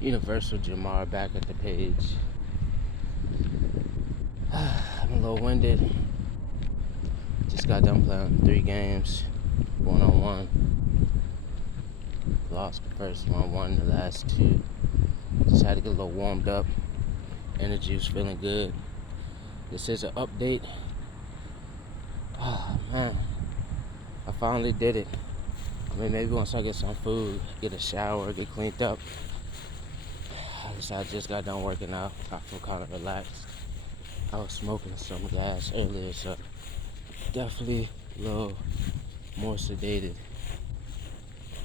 Universal Jamar back at the page. I'm a little winded. Just got done playing 3 games, 1-on-1. Lost the first one, won the last 2. Just had to get a little warmed up. Energy was feeling good. This is an update. Oh man, I finally did it. I mean, maybe once I get some food, get a shower, get cleaned up. I just got done working out. I feel kind of relaxed. I was smoking some gas earlier, so definitely a little more sedated.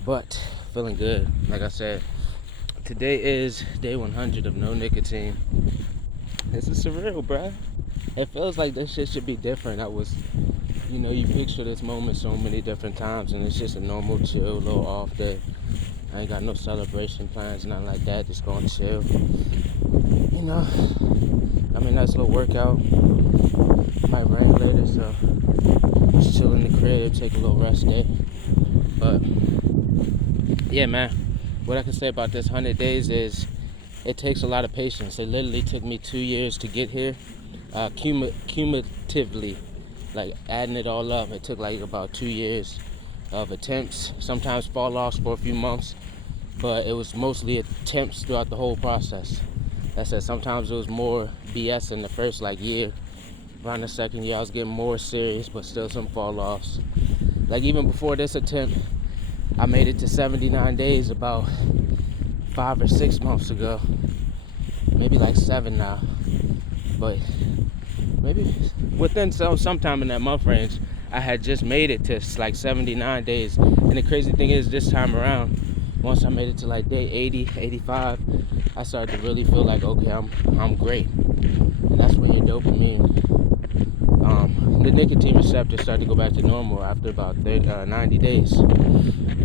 But feeling good. Like I said, today is day 100 of no nicotine. This is surreal, bruh. It feels like this shit should be different. You picture this moment so many different times, and it's just a normal, chill, little off day. I ain't got no celebration plans, nothing like that. Just going to chill. Nice little workout. Might rain later, so just chill in the crib, take a little rest day. But yeah, man, what I can say about this 100 days is it takes a lot of patience. It literally took me 2 years to get here, cumulatively, like adding it all up. It took like about 2 years of attempts, sometimes fall offs for a few months, but it was mostly attempts throughout the whole process. That said, sometimes it was more BS in the first year. Around the second year, I was getting more serious, but still some fall offs. Like even before this attempt, I made it to 79 days about 5 or 6 months ago. Maybe like 7 now. But maybe within sometime in that month range, I had just made it to like 79 days. And the crazy thing is, this time around, once I made it to like day 80, 85, I started to really feel like, okay, I'm great. And that's when your dopamine, the nicotine receptors start to go back to normal after about 90 days.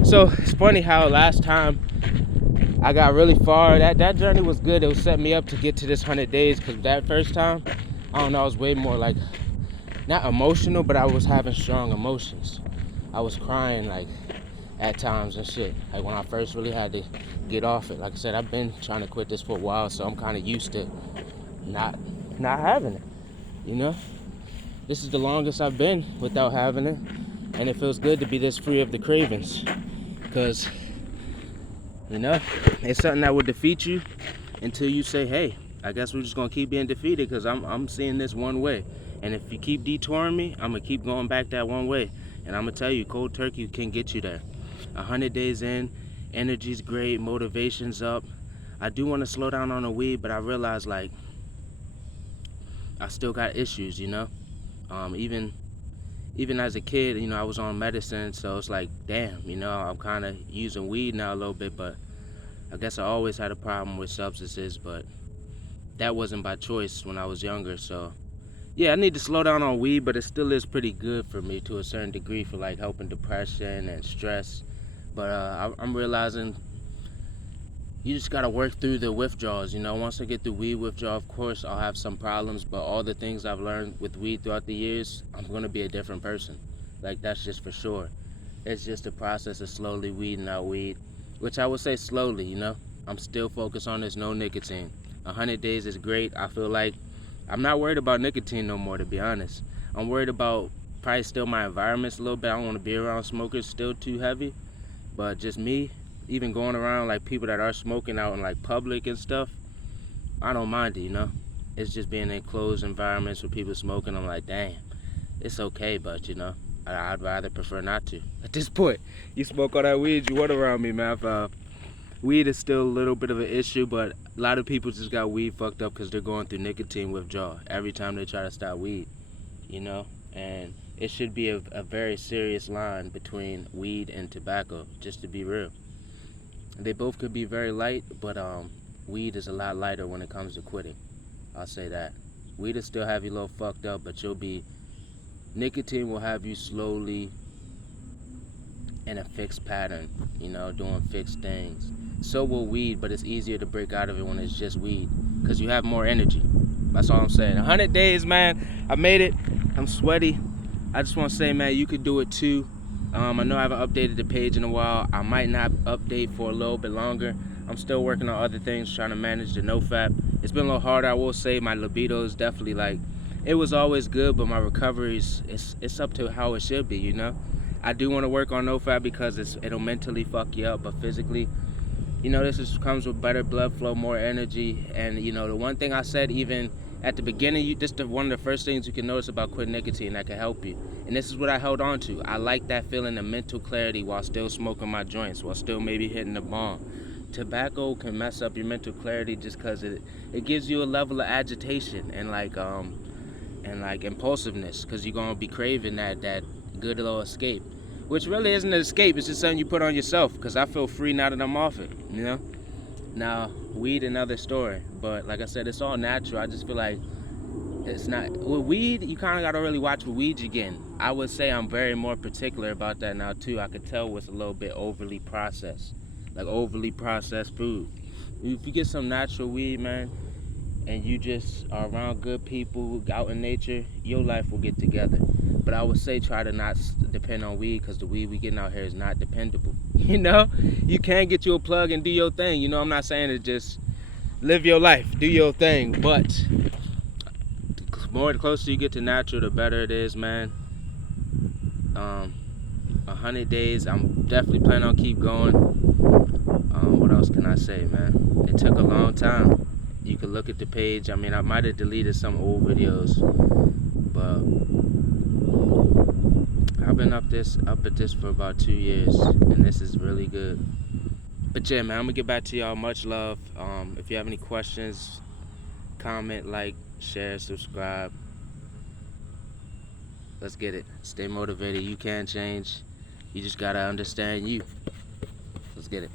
So it's funny how last time I got really far. That journey was good. It was setting me up to get to this 100 days, because that first time, I don't know, I was way more like, not emotional, but I was having strong emotions. I was crying like at times and shit. Like when I first really had to get off it. Like I said, I've been trying to quit this for a while, so I'm kind of used to not having it, you know? This is the longest I've been without having it, and it feels good to be this free of the cravings, because it's something that will defeat you until you say, hey, I guess we're just gonna keep being defeated, because I'm seeing this one way, and if you keep detouring me, I'm gonna keep going back that one way. And I'm gonna tell you, cold turkey can get you there. 100 days in, energy's great, motivation's up. I do want to slow down on the weed, but I realize like I still got issues, even as a kid, I was on medicine, so it's like, damn, I'm kind of using weed now a little bit, but I guess I always had a problem with substances, but that wasn't by choice when I was younger. So yeah, I need to slow down on weed, but it still is pretty good for me to a certain degree for like helping depression and stress. But I'm realizing you just gotta work through the withdrawals. Once I get through weed withdrawal, of course I'll have some problems, but all the things I've learned with weed throughout the years, I'm gonna be a different person. Like, that's just for sure. It's just a process of slowly weeding out weed, which I would say slowly. I'm still focused on this no nicotine. 100 days is great. I feel like I'm not worried about nicotine no more, to be honest. I'm worried about probably still my environments a little bit. I don't want to be around smokers still too heavy, but just me, even going around like people that are smoking out in like public and stuff, I don't mind it. It's just being in closed environments with people smoking. I'm like, damn, it's okay, but I'd rather prefer not to. At this point, you smoke all that weed you want around me, man. Weed is still a little bit of an issue, but a lot of people just got weed fucked up because they're going through nicotine withdrawal every time they try to stop weed, and it should be a very serious line between weed and tobacco, just to be real. They both could be very light, but weed is a lot lighter when it comes to quitting. I'll say that. Weed will still have you a little fucked up, but nicotine will have you slowly in a fixed pattern, doing fixed things. So will weed, but it's easier to break out of it when it's just weed, because you have more energy. That's all I'm saying. 100 days, man. I made it. I'm sweaty. I just want to say, man, you could do it too. I know I haven't updated the page in a while. I might not update for a little bit longer. I'm still working on other things, trying to manage the no-fap. It's been a little harder, I will say. My libido is definitely like, it was always good, but my recovery is it's up to how it should be, you know? I do want to work on no-fap because it'll mentally fuck you up, but physically, you know, this comes with better blood flow, more energy. And you know, the one thing I said even at the beginning, one of the first things you can notice about quitting nicotine that can help you. And this is what I held on to. I like that feeling of mental clarity while still smoking my joints, while still maybe hitting the bong. Tobacco can mess up your mental clarity just because it gives you a level of agitation and like impulsiveness, because you're gonna be craving that good little escape, which really isn't an escape. It's just something you put on yourself. Because I feel free now that I'm off it, you know. Now weed, another story, but like I said, it's all natural. I just feel like it's not with weed. You kind of gotta really watch what weed you getting. I would say I'm very more particular about that now too. I could tell what's a little bit overly processed, like overly processed food. If you get some natural weed, man, and you just are around good people out in nature, your life will get together. But I would say try to not depend on weed, because the weed we getting out here is not dependable. You know, you can get you a plug and do your thing. You know, I'm not saying to just live your life, do your thing, but the closer you get to natural, the better it is, man. 100 days, I'm definitely planning on keep going. What else can I say, man? It took a long time. You can look at the page. I mean, I might have deleted some old videos, but I've been up at this for about 2 years, and this is really good. But yeah, man, I'm gonna get back to y'all. Much love. If you have any questions, comment, like, share, subscribe. Let's get it. Stay motivated. You can change. You just gotta understand you. Let's get it.